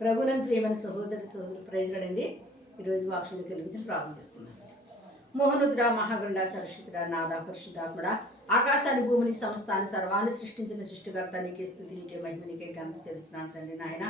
ప్రభువులను ప్రియమైన సహోదరులు ప్రైజ్లాడండి. ఈరోజు వాక్షులు తెలిపించి ప్రార్థన చేసుకున్నాను. మోహనుద్ర మహాగండ సరస్వతిరా నాదా పరిశుద్ధాత్మడా, ఆకాశాన్ని భూమిని సమస్తాన్ని సర్వాన్ని సృష్టించిన సృష్టికర్త నీకే స్థుతి, నీకే మహిమ, నీకే ఘనత చెల్లించినాను తండ్రి. నాయన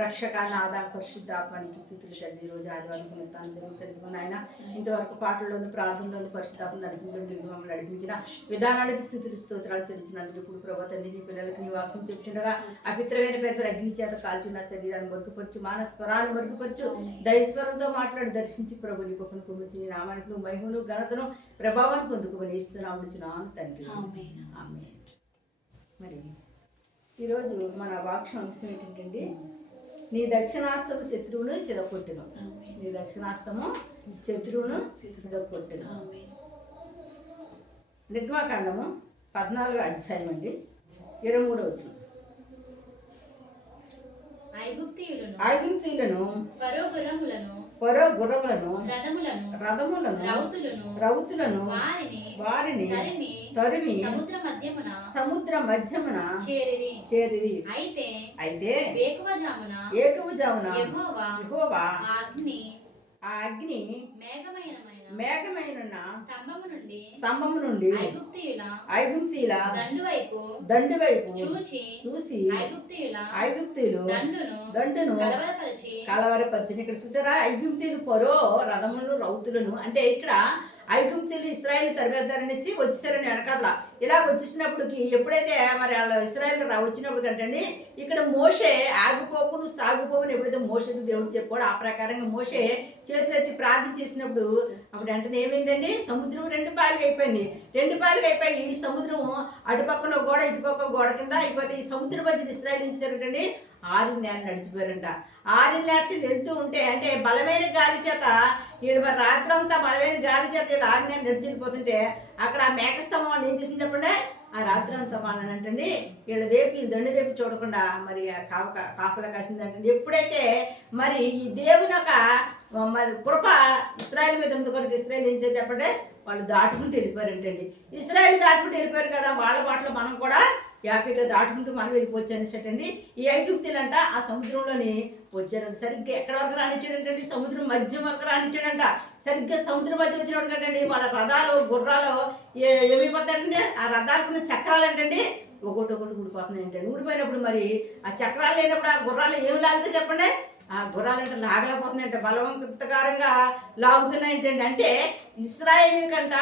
రక్షక నాదా పరిశుద్ధాత్మానికి స్థుతులు తండ్రి. ఈరోజు ఆదివారం పునరుత్థానం జరుగుతుంది నాయన. ఇంతవరకు పాటల్లోను ప్రార్థనలోను పరిశుద్ధాత్మ మమ్మల్ని నడిపించిన విధానానికి స్థుతులు స్తోత్రాలు చెల్లించినందుకు ఇప్పుడు ప్రభా తండ్రి నీ పిల్లలకి నీ వాక్యం చెప్తుండగా అపిత్రమైన పెద్ద అగ్ని చేత కాల్చిన శరీరాన్ని మరుగుపరచు, మానస్వరాన్ని మరుగుపరచు, దైస్వరంతో మాట్లాడి దర్శించి ప్రభు నీ గొప్పను కుమించి నీ నామానికి నువ్వు మహిమను ఘనతను ప్రభావాన్ని పొందుకోమని ఇస్తున్నాను తండ్రి. ఆమేన్. మరి ఈరోజు మన వాక్యం అంశం ఏంటంటే నీ దక్షిణాస్తము శత్రువును చిదకొట్టును. నీ దక్షిణాస్తము శత్రువును చిదకొట్టును. నిర్గమకాండము 14వ అధ్యాయం అండి, 23వ వచనం. ఐగుప్తీయులను ఫరో గుర్రములను రథములను రౌతులను వారిని తరిమి సముద్ర మధ్యమున చేరిరి. అయితే ఏకవజామున యెహోవా ఆ అగ్ని మేఘమైన స్తంభము నుండి ఐగుప్తీయుల దండు వైపు చూసి ఐగుప్తీయులు దండును కలవరపరిచి. ఇక్కడ చూసారా, ఐగుప్తీయులు ఫరో రథములను రౌతులను, అంటే ఇక్కడ ఐగుప్తీయులు ఇశ్రాయేల్ తరివేద్దారనేసి వచ్చేసారని వెనకాల. ఇలా వచ్చేసినప్పటికి ఎప్పుడైతే మరి వాళ్ళ ఇశ్రాయేల్ వచ్చినప్పుడు కంటండి, ఇక్కడ మోషే ఆగిపోకు నువ్వు సాగిపోవని ఎప్పుడైతే మోషేతో దేవుడు చెప్పాడు, ఆ ప్రకారంగా మోషే చేతులెత్తి ప్రార్థన చేసినప్పుడు అప్పుడు వెంటనే ఏమైందండి, సముద్రం రెండు పాయలుగా అయిపోయింది. రెండు పాయలుగా అయిపోయి ఈ సముద్రం అటుపక్కన గోడ ఇటుపక్క గోడ కింద అయిపోతే ఈ సముద్రం మధ్య ఇశ్రాయేల్ ఇచ్చారంటండి 6 నెలలు నడిచిపోయారంట. 6 నెలలు వెళ్తూ ఉంటే అంటే బలమైన గాలి చేత వీళ్ళు మరి రాత్రంతా బలమైన గాలి చేత 6 నెలలు నడిచిపోతుంటే అక్కడ ఆ మేఘస్తంభం వాళ్ళు ఏం చేసింది చెప్పండి, ఆ రాత్రి అంతా వాళ్ళని అంటండి వీళ్ళ వేపు దండు వేపు చూడకుండా మరి కాపలా కాసిందంటండి. ఎప్పుడైతే మరి ఈ దేవుని యొక్క మరి కృప ఇశ్రాయేల్ మీద ఉంది కనుక ఇశ్రాయేల్ ఏం చేసి చెప్పండి వాళ్ళు దాటుకుంటూ వెళ్ళిపోయారంటండి. ఇశ్రాయేల్ దాటుకుంటూ వెళ్ళిపోయారు కదా, వాళ్ళ బాటలో మనం కూడా హ్యాపీగా దాటుకుంటూ మనం వెళ్ళిపోవచ్చు అనేసటండి. ఈ ఐగుప్తీయులంట ఆ సముద్రంలోని వచ్చారంట. సరిగ్గా ఎక్కడ వరకు రానిచ్చాడంటండి, సముద్రం మధ్య వరకు రానిచ్చాడంట. సరిగ్గా సముద్రం మధ్య వచ్చినప్పుడు కంటండి వాళ్ళ రథాలు గుర్రాలు ఏమైపోతాయంటే ఆ రథాలకున్న చక్రాలు అంటండి ఒకటి ఊడిపోతున్నాయి ఏంటండి. ఊడిపోయినప్పుడు మరి ఆ చక్రాలు లేనప్పుడు ఆ గుర్రాలు ఏమి లాగితే చెప్పండి, ఆ గుర్రాలంటే లాగలేకపోతున్నాయంట, బలవంతకారంగా లాగుతున్నాయంటండి. అంటే ఇశ్రాయేలు కంట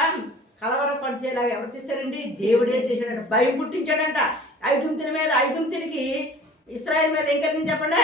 కలవరపడిచేలాగా ఎవరు చేశారండి, దేవుడే చేశాడంట, భయం పుట్టించాడంట. ఐగుప్తులకి ఇశ్రాయేల్ మీద ఏం కలిగింది చెప్పండి,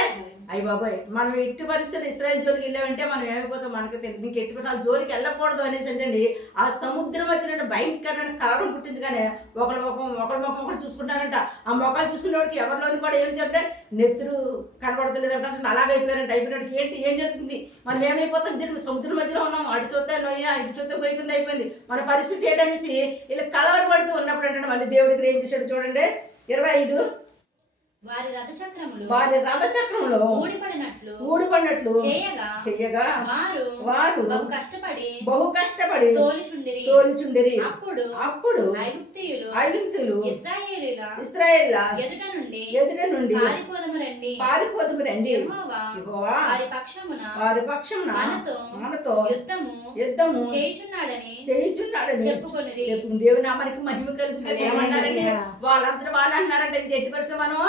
అయ్యి బాబాయ్ మనం ఎట్టి పరిస్థితులు ఇశ్రాయేల్ జోలికి వెళ్ళామంటే మనం ఏమైపోతాం మనకు తెలియదు, ఇంక ఎట్టి పరిస్థితులు జోలికి వెళ్ళకూడదు అనేసి అంటండి. ఆ సముద్రం వచ్చినట్టు భయంకరమైన కలవరం పుట్టించగానే ఒకళ్ళ ముఖం చూసుకుంటారంట. ఆ ముఖాలు చూసుకునేవాడికి ఎవరిలోని కూడా ఏం చెప్తే నెత్తురు కనబడతలేదంట, అలాగైపోయారంట. అయిపోయినట్టు ఏం జరుగుతుంది, మనం ఏమైపోతాం, దీనికి సముద్రం మధ్యలో ఉన్నాం, అటు చూస్తే నొయ్య ఇటు చూస్తే పోయికింద అయిపోయింది, మన పరిస్థితి ఏంటనేసి ఇలా కలవరపడుతూ ఉన్నప్పుడు అంటే మళ్ళీ దేవుడు ఇక్కడ ఏం చేశాడు చూడండి. 25 వారి రథచక్రములు ఊడిపడినట్లు చెయ్యగా వారు బహు కష్టపడి తోలిచుండిరి. అప్పుడు ఐగుప్తీయులు ఇశ్రాయేలీయుల ఎదుట నుండి పారిపోదము రండి, యెహోవా వారి పక్షమున మనతో యుద్ధము చేయుచున్నాడని చెప్పుకుని. దేవుని నామానికి మహిమ కలుగుతుంది. ఏమన్నారండి, వాళ్ళంతా వాళ్ళు అంటున్నారంటే ఇది ఎట్టి పరిస్థితి మనం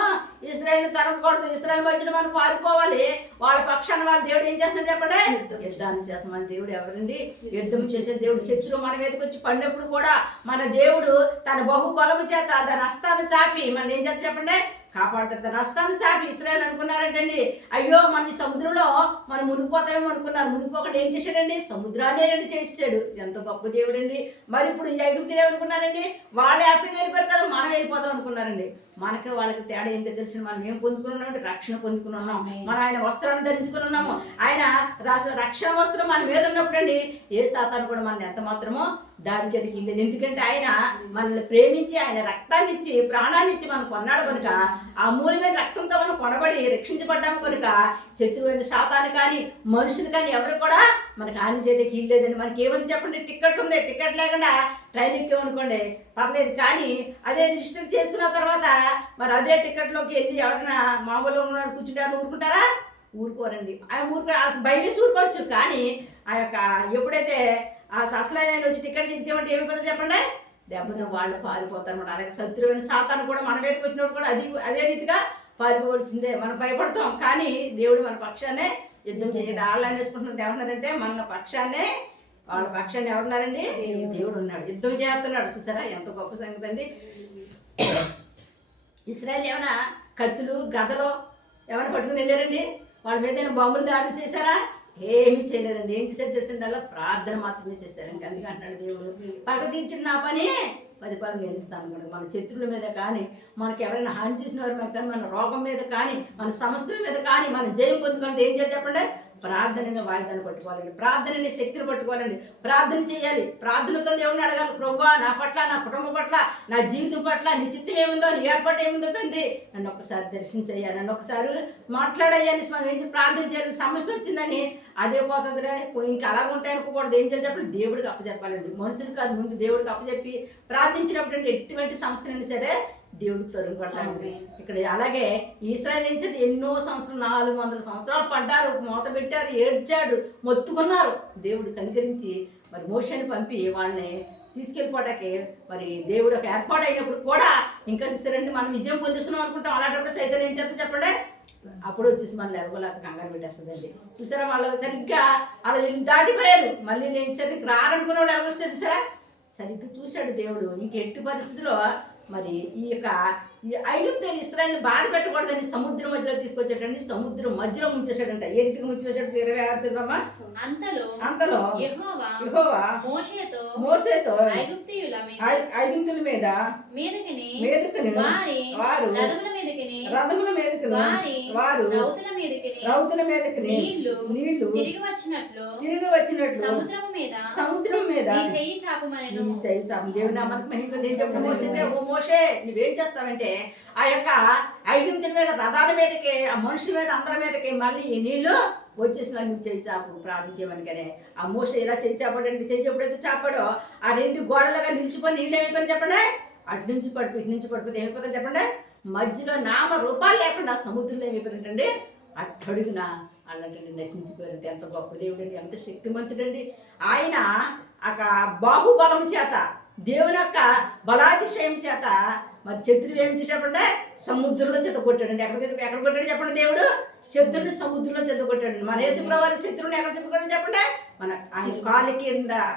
ఇశ్రాయేల్ తరపకూడదు, ఇశ్రాయేల్ మధ్యలో మనం పారిపోవాలి, వాళ్ళ పక్షాన వాళ్ళ దేవుడు ఏం చేస్తున్నాడు చెప్పండి, యుద్ధాన్ని చేస్తాం. మన దేవుడు ఎవరండి, యుద్ధం చేసే దేవుడు. శత్రువు మన మీదకి వచ్చి పడినప్పుడు కూడా మన దేవుడు తన బహుబలము చేత దాని హస్తాన్ని చాపి మన ఏం చేస్తా చెప్పండి కాపాడుతారు. తన హస్తాన్ని చాపి ఇశ్రాయేల్ అనుకున్నారంటండి, అయ్యో మన ఈ సముద్రంలో మనం మునిగిపోతామేమో అనుకున్నారు. మునిగిపోకుండా ఏం చేశాడండి, సముద్రాన్ని రెడీ చేసాడు. ఎంత గొప్ప దేవుడండి. మరి ఇప్పుడు ఈ ఐగుప్తులు ఏమనుకున్నారండి, వాళ్ళు హ్యాపీగా వెళ్ళిపోయారు కదా మనం వెళ్ళిపోతాం అనుకున్నారండి. మనకి వాళ్ళకి తేడా ఏంటో తెలిసిన మనం ఏం పొందుకుని ఉన్నామంటే రక్షణ పొందుకుని ఉన్నాం. మనం ఆయన వస్త్రాన్ని ధరించుకుని ఉన్నాము. ఆయన రక్షణ వస్త్రం మన మీద ఉన్నప్పుడు అండి ఏ సాతాను కూడా మనల్ని ఎంత మాత్రమో దాడి చేయడానికి లేదు. ఎందుకంటే ఆయన మనల్ని ప్రేమించి ఆయన రక్తాన్ని ఇచ్చి ప్రాణాన్ని ఇచ్చి మనం కొన్నాడు కనుక, ఆ మూలమైన రక్తంతో మనం కొనబడి రక్షించబడ్డాము కనుక శత్రువైన సాతాను కానీ మనుషులు కానీ ఎవరు కూడా మనకు హాని చేయడానికి లేదని. మనకి ఏముంది చెప్పండి, టికెట్ ఉంది, టికెట్ లేకుండా ట్రైన్ ఎక్కామనుకోండి పర్లేదు, కానీ అదే రిజిస్టర్ చేసుకున్న తర్వాత మరి అదే టికెట్లోకి వెళ్ళి ఎవరైనా మామూలుగా ఉన్నాడు కూర్చుంటే ఊరుకుంటారా, ఊరుకోరండి. ఆ భయమేసి ఊరుకోవచ్చు. కానీ ఆ యొక్క ఎప్పుడైతే ఆ అసలైన వచ్చి టికెట్స్ ఇచ్చేమంటే ఏమైపోతుందో చెప్పండి, దెబ్బతో వాళ్ళు పారిపోతారు అనమాట. అలాగే శత్రువైన సాతాను కూడా మన మీదకి వచ్చినప్పుడు కూడా అదే రీతిగా పారిపోవలసిందే. మనం భయపడతాం, కానీ దేవుడు మన పక్షాన్నే యుద్ధం చేయండి. ఆళ్ళని వేసుకుంటున్నట్టు ఏమన్నారంటే మన పక్షాన్నే, వాళ్ళ పక్షాన్ని ఎవరున్నారండి, దేవుడు ఉన్నాడు, యుద్ధం చేస్తున్నాడు. చూసారా ఎంత గొప్ప సంగతి అండి. ఇశ్రాయేలు ఏమైనా కత్తులు గదలు ఏమైనా పట్టుకుని వెళ్ళారండి? వాళ్ళ మీద బాంబులు దాడి చేశారా? ఏమీ చేయలేదండి. ఏం చేశారు తెలిసింది? అలా ప్రార్థన మాత్రమే చేశారండి. అందుకే అంటున్నాడు దేవుడు, ప్రకటించిన నా పని 10 పనులు నేను ఇస్తాను. కనుక మన శత్రువుల మీద కానీ, మనకి ఎవరైనా హాని చేసిన వారి మీద కానీ, మన రోగం మీద కానీ, మన సమస్యల మీద కానీ మనం జయం పొందుకోవాలంటే ఏం చేయాలి చెప్పండి? ప్రార్థనని వాయిదాన్ని పట్టుకోవాలండి, ప్రార్థనని శక్తిని పట్టుకోవాలండి, ప్రార్థన చేయాలి. ప్రార్థనతో దేవుడిని అడగాలి, ప్రభువా నా పట్ల, నా కుటుంబం పట్ల, నా జీవితం పట్ల నీ చిత్తం ఏముందో, నీ ఏర్పాటు ఏముందో తండ్రి, నన్ను ఒక్కసారి దర్శించయ్యా, నన్ను ఒకసారి మాట్లాడయ్యాని ప్రార్థన చేయాలి. సమస్య వచ్చిందని అదే పోతుందిరే ఇంకా అలాగ ఉంటాయి అనుకోకూడదు. ఏం చేయాలి చెప్పండి? దేవుడికి అప్పచెప్పాలండి, మనుషులు కాదు. ముందు దేవుడికి అప్పచెప్పి ప్రార్థించినప్పుడు అంటే ఎటువంటి సమస్యలైనా సరే దేవుడికి తరుగు పడతాడు. ఇక్కడ అలాగే ఇశ్రాయేలీయులు ఎన్నో సంవత్సరాలు 400 సంవత్సరాలు పడ్డారు, మూత పెట్టారు, ఏడ్చాడు, మొత్తుకున్నారు. దేవుడు కనికరించి మరి మోషేని పంపి వాళ్ళని తీసుకెళ్ళిపోవటానికి మరి దేవుడు ఒక ఏర్పాటు అయినప్పుడు కూడా ఇంకా చూసారండి మనం విజయం పొందుతున్నాం అనుకుంటాం. అలాంటప్పుడు సైతం ఏం చేస్తా చెప్పండి? అప్పుడు వచ్చేసి మన లెవెలాగా కంగారు పెట్టేస్తుందండి. చూసారా వాళ్ళు సరిగ్గా వాళ్ళు దాటిపోయారు. మళ్ళీ నేను సరిగ్గా రారనుకున్న వాళ్ళు ఎలాగొస్తారు చూసారా? సరిగ్గా చూశాడు దేవుడు. ఇంక ఎట్టి పరిస్థితిలో మరి ఈ యొక్క ఐగుప్తీయులు ఇశ్రాయేలుని బాధ పెట్టకూడదని సముద్రం మధ్యలో తీసుకొచ్చాడండి. సముద్రం మధ్యలో ముంచేశాడంట. ఏ రీతిగా ముంచేశాడు? 26 చదవమ్మా. అంతలో యెహోవా మోషేతో ఐగుప్తీయుల మీద మీదకిని వారు రథముల మీదకిని వారు రౌతుల మీదకిని నీళ్లు తిరిగి వచ్చినట్లు సముద్రం మీద చెయ్యి చాపమని దేవుని నామానికి మహిమ చెప్పడం. మోషే నువ్వేం చేస్తావంటే ఆ యొక్క ఐగుప్తుల మీద, రథాల మీదకి, ఆ మనుషుల మీద, అందరి మీదకి మళ్ళీ ఈ నీళ్లు వచ్చేసిన నువ్వు చేయి చాపు ప్రార్థన చేయమనికనే. ఆ మోషే ఇలా చేయి చాపడండి. చేయి ఎప్పుడైతే చాపాడో ఆ 2 గోడలుగా నిలిచిపోయి నీళ్ళు ఏమైపోయింది చెప్పండి? అటు నుంచి పడిపోయి ఇటు నుంచి పడిపోతే ఏమైపోతుంది చెప్పండి? మధ్యలో నామ రూపాలు లేకుండా సముద్రంలో ఏమైపోయిందండి? అట్టడుగున అన్నట్టు నశించిపోయారంటే. ఎంత గొప్ప దేవుడు అండి, ఎంత శక్తిమంతుడండి ఆయన. బాహుబలం చేత, దేవుని యొక్క బలాతిశయం చేత మరి శత్రువు ఏం చేసేటప్పుడు సముద్రంలో చెత్త కొట్టాడండి. ఎక్కడ కొట్టాడు చెప్పండి? దేవుడు శత్రువుని సముద్రంలో చెత్త కొట్టాడు. మన యేసుప్రభువు వారి శత్రువుని ఎక్కడ చెత్త కొట్టాడు చెప్పండి? మన ఆయన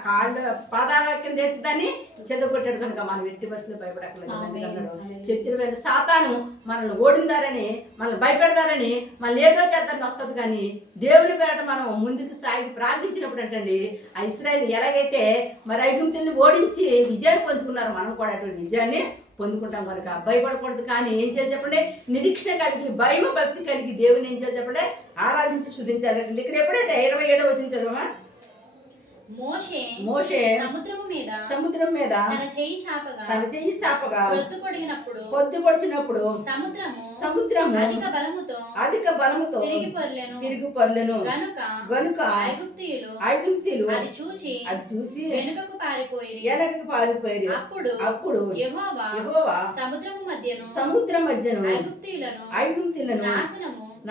కాళ్ళ పాదాల కింద వేసి దాన్ని చెత్త కొట్టాడు. కనుక మనం ఎట్టి పరిస్థితులు భయపడక్కర్లేదు. శత్రువైన సాతాను మనల్ని ఓడిందారని, మనల్ని భయపెడతారని, మనల్ని ఏదో చేద్దారని వస్తుంది. కానీ దేవుని పేరట మనం ముందుకు సాగి ప్రార్థించినప్పుడు అంటండి ఆ ఇశ్రాయేలు ఎలాగైతే మరి ఐగుప్తుల్ని ఓడించి విజయాన్ని పొందుకున్నారు, మనం కూడా అటువంటి విజయాన్ని పొందుకుంటాం. కనుక భయపడకూడదు. కానీ ఏం చేయాలి చెప్పండి? నిరీక్షణ కలిగి, భయం భక్తి కలిగి దేవుని ఏం చేయాలి చెప్పండి? ఆరాధించి స్తుతించాలండి. ఇక్కడ ఎప్పుడైతే 27వ వచనం చదవమా. మోషే సముద్రం మీద తన చెయ్యి చాపగా పొద్దు పొడిచినప్పుడు సముద్రము అధిక బలముతో తిరిగి పొర్లెను. గనుక ఐగుప్తీయులు అది చూసి వెనుకకు పారిపోయి అప్పుడు యెహోవా సముద్రం మధ్యను ఐగుప్తీయులను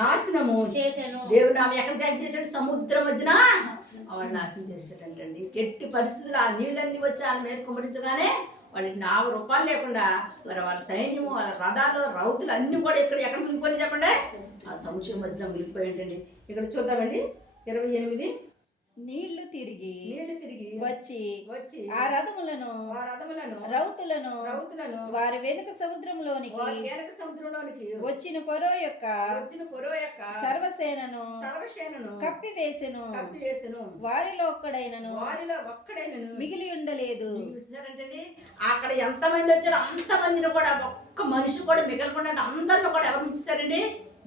నాశనము చేశాను. దేవుడు ఆమె ఎక్కడ త్యాగం చేశాడు? సముద్రం మధ్యన వాడు నాశనం చేశాడంటండి. ఎట్టి పరిస్థితులు ఆ నీళ్ళన్నీ వచ్చి వాళ్ళ మీద కుమ్మరించగానే వాళ్ళకి 4 రూపాయలు లేకుండా మరి వాళ్ళ సైన్యము, వాళ్ళ రథాలు, రౌతులు అన్నీ కూడా ఎక్కడ మునిగిపోయి చెప్పండి? ఆ సముద్రం మధ్యన మునిగిపోయింటండి. ఇక్కడ చూద్దామండి 28. నీళ్లు తిరిగి వచ్చి ఆ రథములను రౌతులను వారి వెనుక సముద్రంలోనికి వచ్చిన ఫరో యొక్క సర్వసేనను కప్పివేసెను. వారిలో ఒక్కడైనను మిగిలి ఉండలేదు. అక్కడ ఎంతమంది వచ్చారో అంతమందిని కూడా ఒక్క మనిషి కూడా మిగలకుండా అందరిలో కూడా ఎవరు ముంచేస్తారండి?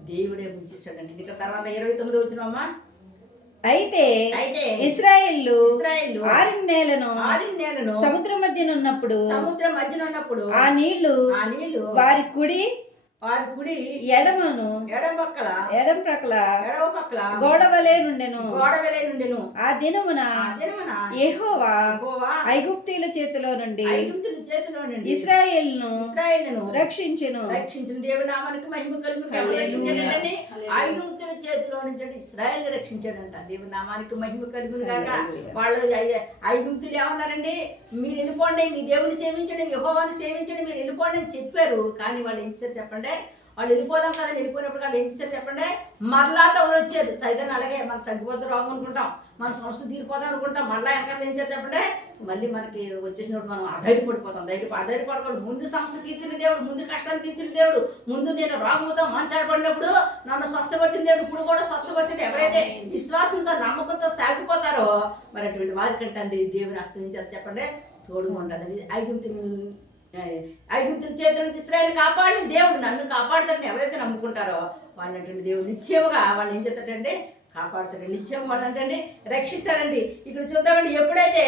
దేవుడే ముంచేస్తాడండి. ఇక్కడ తర్వాత 29 వచ్చినమ్మా. అయితే ఇశ్రాయేలు ఆరిన నేలను సముద్రం మధ్యన ఉన్నప్పుడు ఆ నీళ్లు వారి కుడి వారి కుడి ఎడమను ఎడమ పక్కల గోడవలే నుండెను. ఆ దినమున యెహోవా ఐగుప్తీయుల చేతిలో నుండి ఇశ్రాయేలును రక్షించెను. దేవుని నామానికి మహిమ కలుగును గాక. రక్షించాడండి. ఐగుప్తుల చేతిలో నుంచి ఇశ్రాయేలు రక్షించాడంట. దేవుని నామానికి మహిమ కలుగును గాక. వాళ్ళు ఐగుప్తులు ఏమన్నారండి, మీరు వెళ్ళిపోండి, మీ దేవుని సేవించండి, యెహోవాని సేవించండి, మీరు వెళ్ళిపోండి అని చెప్పారు. కానీ వాళ్ళు ఏం చేశారు చెప్పండి, వాళ్ళు వెళ్ళిపోదాం కదా, వెళ్ళిపోయినప్పుడు వాళ్ళు ఏం చేశారు చెప్పండి, మరలా తవ్వులు వచ్చారు. సైతం అలాగే మనకు తగ్గిపోతే రోగం అనుకుంటాం, మన సమస్యలు తీరిపోదాం అనుకుంటాం, మరలా వెనకాల ఏం చేస్తారు చెప్పండి, మళ్ళీ మనకి వచ్చేసినప్పుడు మనం అధైర్యపడిపోతాం. అధైర్యపడకూడదు. ముందు సమస్య తీర్చిన దేవుడు, ముందు కష్టాన్ని తీర్చిన దేవుడు, ముందు నేను రోగంతో మంచాడబడినప్పుడు నన్ను స్వస్థపరిచిన దేవుడు ఇప్పుడు కూడా స్వస్థపరిచాడు. ఎవరైతే విశ్వాసంతో నమ్మకంతో సాగిపోతారో మరి అటువంటి వారికంటండి దేవుని అస్తమించారు చెప్పండి తోడుగా ఉంటుందండి. ఐగుప్తుల చేతుల నుంచి ఇశ్రాయేలు కాపాడిన దేవుడు నన్ను కాపాడుతాడని ఎవరైతే నమ్ముకుంటారో వాళ్ళంటే దేవుడు నిశ్చయముగా వాళ్ళు ఏం చేస్తాడంటే కాపాడుతాడు. నిత్యం వాళ్ళంటండి రక్షిస్తాడండి. ఇక్కడ చూద్దామండి, ఎప్పుడైతే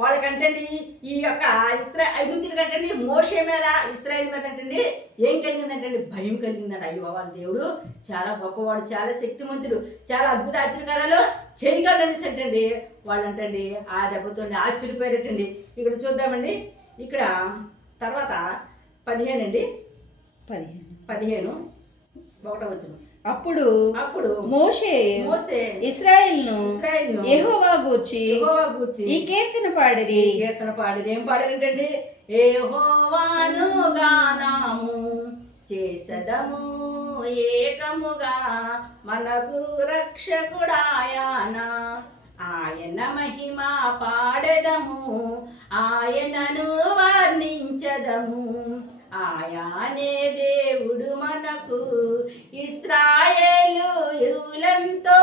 వాళ్ళకంటండి ఈ యొక్క ఐగుప్తుల కంటండి మోషే మీద ఇశ్రాయేల్ మీద అంటండి ఏం కలిగిందంటండి, భయం కలిగిందండి. అయ్యో వాళ్ళ దేవుడు చాలా గొప్పవాడు, చాలా శక్తిమంతుడు, చాలా అద్భుత ఆశ్చర్యకారాలు చేయగలడు అనేసి అంటండి వాళ్ళంటండి ఆ దెబ్బతో ఆశ్చర్యపోయారటండి. ఇక్కడ చూద్దామండి, ఇక్కడ తర్వాత 15 అండి, 15 ఒకటో వచ్చిన అప్పుడు మోషే ఇశ్రాయేలును యెహోవా గూర్చి ఈ కీర్తన పాడిరి. ఏం పాడారంటండి, యెహోవాను గానాము చేసదము ఏకముగా మనకు రక్షకుడాయన, ఆయన మహిమ పాడెదము ఆయనను వర్ణించదము, ఆయనే దేవుడు మనకు ఇశ్రాయేలులెంతో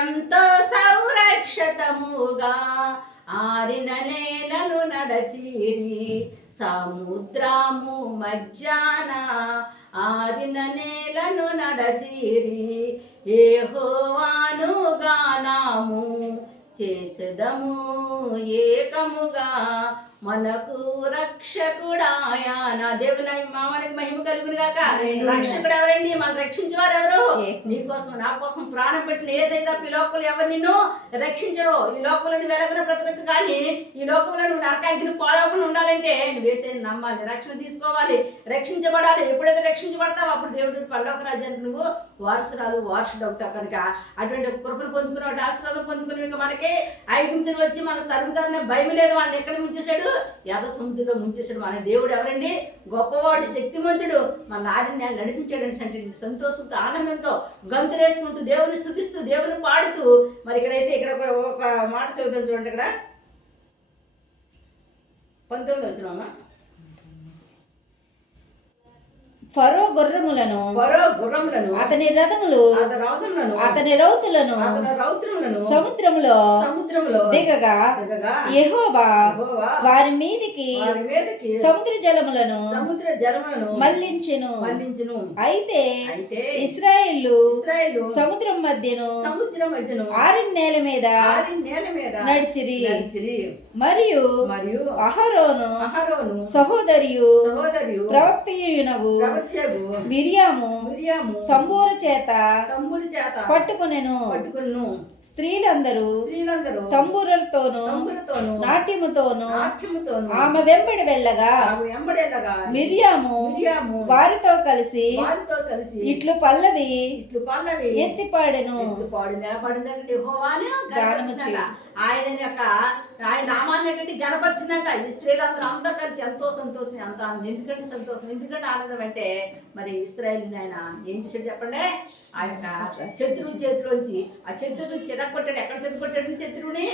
ఎంతో సంరక్షతముగా ఆరిన నేలను నడచిరి, సముద్రము మధ్యాన ఆరిన నేలను నడచిరి, యెహోవాను గానాము చేసెదము ఏకముగా మనకు రక్షకుడాయన. దేవుని మనకి మహిమ కలుగును గాక. రక్షకుడు ఎవరండి, మనం రక్షించేవారు ఎవరు, నీకోసం నా కోసం ప్రాణం పెట్టిన యేసయ్య ఈ లోకంలో ఎవరు నిన్ను రక్షించరు. ఈ లోకంలో నువ్వు వెలగన బ్రతకొచ్చు, కానీ ఈ లోకంలో నువ్వు నరకాగ్ని పోలకుండా ఉండాలంటే నువ్వు యేసయ్యని నమ్మాలి, రక్షణ తీసుకోవాలి, రక్షించబడాలి. ఎప్పుడైతే రక్షించబడతావు అప్పుడు దేవుడు పరలోక రాజ్యానికి నువ్వు వారసుడు అవుతావు. కనుక అటువంటి కృపను పొందుకున్న ఆశీర్వాదం పొందుకుని ఇంకా మనకి ఐగుప్తులు వచ్చి మన తరుగుతారనే భయం లేదు. వాళ్ళని ఎక్కడ ముంచేశాడు, ఎర్ర సముద్రంలో ముంచేశాడు. మన దేవుడు ఎవరండి, గొప్పవాడు, శక్తిమంతుడు, మన ఆరిని నడిపించాడని అంటే సంతోషంతో ఆనందంతో గంతులేసుకుంటూ దేవుని స్తుతిస్తూ దేవుని పాడుతూ మరి ఇక్కడైతే ఇక్కడ ఒక మాట చదువుతాం చూడండి. ఇక్కడ 19 వచ్చినామా, ఫరో గుర్రములను అతని రథములు అతని రౌతులను సముద్రములో దిగగా యెహోవా వారి మీదికి సముద్ర జలములను మళ్లించెను. అయితే ఇశ్రాయేలు సముద్రం మధ్యను ఆరిన నేల మీద నడిచిరి. మరియు అహరోను సహోదరియు ప్రవక్తయునగు మిరియాము తంబూరు చేత పట్టుకొనెను. స్త్రీలందరూ తంబూరులతోనూ నాట్యముతోనూ ఆమె వెంబడి వెళ్ళగా మిరియాము వారితో కలిసి ఇట్లు పల్లవి ఎత్తి పాడెను. ఆయన యొక్క ఆయన నామాన్ని గనపరిచిందంట. ఈ స్త్రీలందరూ అంతా కలిసి ఎంతో సంతోషం, ఎంత ఎందుకంటే సంతోషం, ఎందుకంటే ఆనందం అంటే మరి ఇశ్రాయేలుని ఆయన ఏం చేశాడు చెప్పండి, ఆ యొక్క శత్రువు చేతిలోంచి ఆ శత్రువుని చెదగొట్టాడు. ఎక్కడ చెదగొట్టాడు శత్రువుని,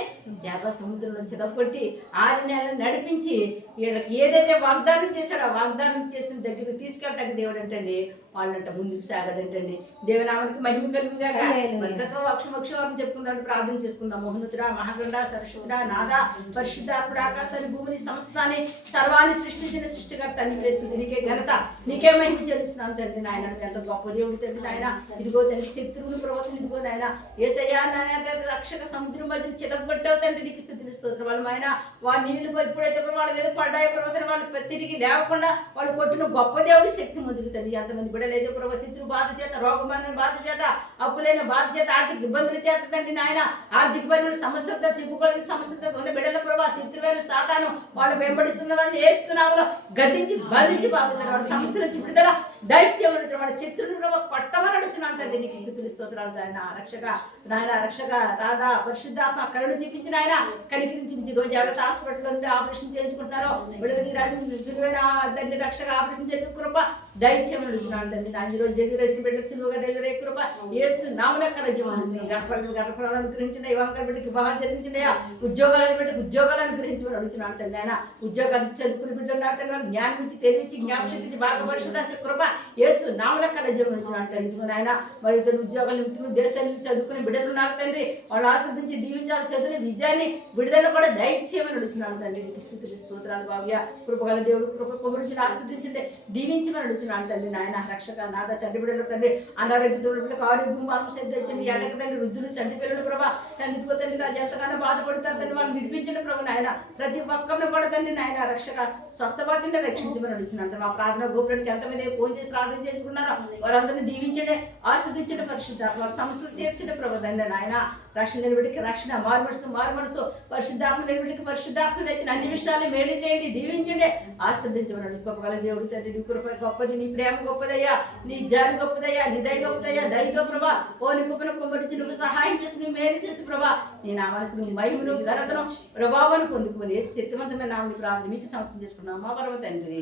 ఎర్ర సముద్రంలో చెదగొట్టి 6 నెలలు నడిపించి వీళ్ళకి ఏదైతే వాగ్దానం చేశాడో ఆ వాగ్దానం చేసిన దగ్గరికి తీసుకెళ్ళటానికి దేవుడు అంటండి వాళ్ళంట ముందుకు సాగాడంటండి. దేవనామానికి మహిమ కలుగుగాక. మరి గత వక్షవారం చెప్పుకుందాం, ప్రార్థన చేసుకుందాం. మోహనుతుడా, మహాగండ, సరస్వతుడా, నాదా, పరిశుద్ధాత్ముడా, ఆకాశాన్ని భూమిని సమస్తాన్ని సర్వాన్ని సృష్టించిన సృష్టికర్త నీకే స్థుతి, నీకే ఘనత, నీకే మహిమ చెల్లిస్తున్నాం. చెల్లిస్తున్నాను తండ్రి నాయన. ఎంత గొప్ప దేవుడు తండ్రి నాయన. ఇదిగో తండ్రి శత్రువుని ప్రవర్తన ఇదిగో నాయన యేసయ్యా నాయన రక్షక సముద్రం మధ్య చితగొట్టావు తండ్రి. నీకు స్థితిని స్తోత్రం. వాళ్ళ ఆయన వాళ్ళ నీళ్లు ఎప్పుడైతే వాళ్ళ మీద పడ్డాయి ప్రవర్తన వాళ్ళు తిరిగి లేకుండా వాళ్ళు కొట్టిన గొప్ప దేవుడు శక్తి మందులు తండ్రి. ఎంతమంది బిడ్డలేదు ప్రభు శత్రు బాధ చేత, రోగమైన బాధ చేత, అప్పులైన బాధ చేత, ఆర్థిక ఇబ్బందుల చేత తండ్రి నాయన, ఆర్థిక పరమైన సమస్యలతో చెప్పుకోలేని సమస్యలతో ఉన్న బిడ్డల ప్రభావ శత్రువైన సాతాను వాళ్ళు వెంబడిస్తున్న వాళ్ళని వేస్తున్నాము గతించి బంధించి బాబుతున్న వాళ్ళ సమస్యల నుంచి విడుదల దయచేయమని వాళ్ళ శత్రుని ప్రభావ పట్టమని అడుగుతున్నాను తండ్రి. నీకు స్థితులు స్తోత్రాలు ఆయన. రక్షక నాయన రక్షక రాధా పరిశుద్ధాత్మ కరుణ చూపించిన ఆయన కనికరించి రోజు ఎవరైతే హాస్పిటల్ నుండి ఆపరేషన్ చేయించుకుంటున్నారో బిడ్డలకి సులువైన తండ్రి రక్షక ఆపరేషన్ జరిగే కృప దయచేయమని అడుగుతున్నాను తండ్రి. నా ఈ రోజు డెలివరీ వచ్చిన బిడ్డలకు సులువుగా డెలివరీ అయ్యే కృప యేసు నామమున కలుగజేయమని గర్భఫలాలు అనుగ్రహించండి. వివాహాల బిడ్డకి వివాహాలు జరిగించండి. ఉద్యోగాలను బిడ్డకి ఉద్యోగాలు అనుగ్రహించమని అడుగుతున్నాను తండ్రి. ఆయన ఉద్యోగాలు చదువుకుని బిడ్డలు నాకు తండ్రి జ్ఞానం ఇచ్చి తెలివించి జ్ఞాపశక్తిని బాగా పరిశుద్ధ రాసే కృప యేసు నామమున కలుగజేయమని అడుగుతున్నాను తండ్రి. ఆయన మరి ఇతర ఉద్యోగాల నిమిత్తం దేశాల నుంచి చదువుకుని బిడ్డలు ఉన్నారు తండ్రి. వాళ్ళు ఆస్వాదించి దీవించాలి చదువుని విజయాన్ని విడుదల కూడా దయచేయమని అడుగుతున్నాను తండ్రి. నీకు స్థితులు స్తోత్రాలు భావ్య కృపగల దేవుడు కృప కొమ్ముడిని ఆస్వాదించండి దీవించమని అడుగుతున్నాను తండ్రి. నాయన రక్షక నాథ చంటి బిడ్డలు తండ్రి అనారోగ్య బిడ్డలకు ఆరోగ్యం వాళ్ళు శ్రద్ధించండి. ఎడక తండ్రి వృద్ధులు చంటి పిల్లలు ప్రభా తండ్రితో తండ్రి రాజు ఎంతగానో బాధపడతారు తండ్రి. వాళ్ళు విడిపించిన ప్రభు నాయన ప్రతి ఒక్కరిని కూడా తండ్రి నాయన రక్షక స్వస్థపరచండి రక్షించమని అడుగుతున్నాను. మా ప్రార్థన గోపురానికి ఎంతమంది ఫోన్ చేసి ప్రార్థన చేసుకున్నారో వారందరినీ దీవించండి ఆస్వాదించండి పరిశుద్ధాత్మ వారి సమస్యలు తీర్చండి ప్రభు తండ్రి నాయన. రక్షణ నిలబడికి రక్షణ మారు మనసు పరిశుద్ధాత్మ నిలబడికి పరిశుద్ధాత్మ తెచ్చిన అన్ని విషయాలు మేలు చేయండి దీవించండి ఆస్వాదించమని గొప్పగల దేవుడు తండ్రి. నీ కృప గొప్పది, నీ ప్రేమ గొప్పదయ్యా, నీ జాలి గొప్పదయ్యా, నీ దయ గొప్పదయ్యా. దయతో ప్రభా ఓని గొప్పను కుమ్మరించి నువ్వు సహాయం చేసి నువ్వు మేలు చేసి ప్రభా నీ నామానికి నువ్వు మహిమను ఘనతను ప్రభావాన్ని పొందుకుని శక్తివంతమైన నామని ప్రార్థన మీకు సమర్పణ చేసుకున్నాం మా పరమ తండ్రి.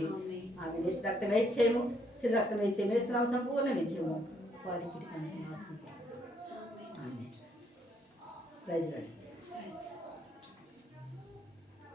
ఆమె వేసి రక్తం వేసేయము సిరి రక్తం వేసేయము వేస్తున్నాం సంపూర్ణ విజయము వారికి ప్రైజ్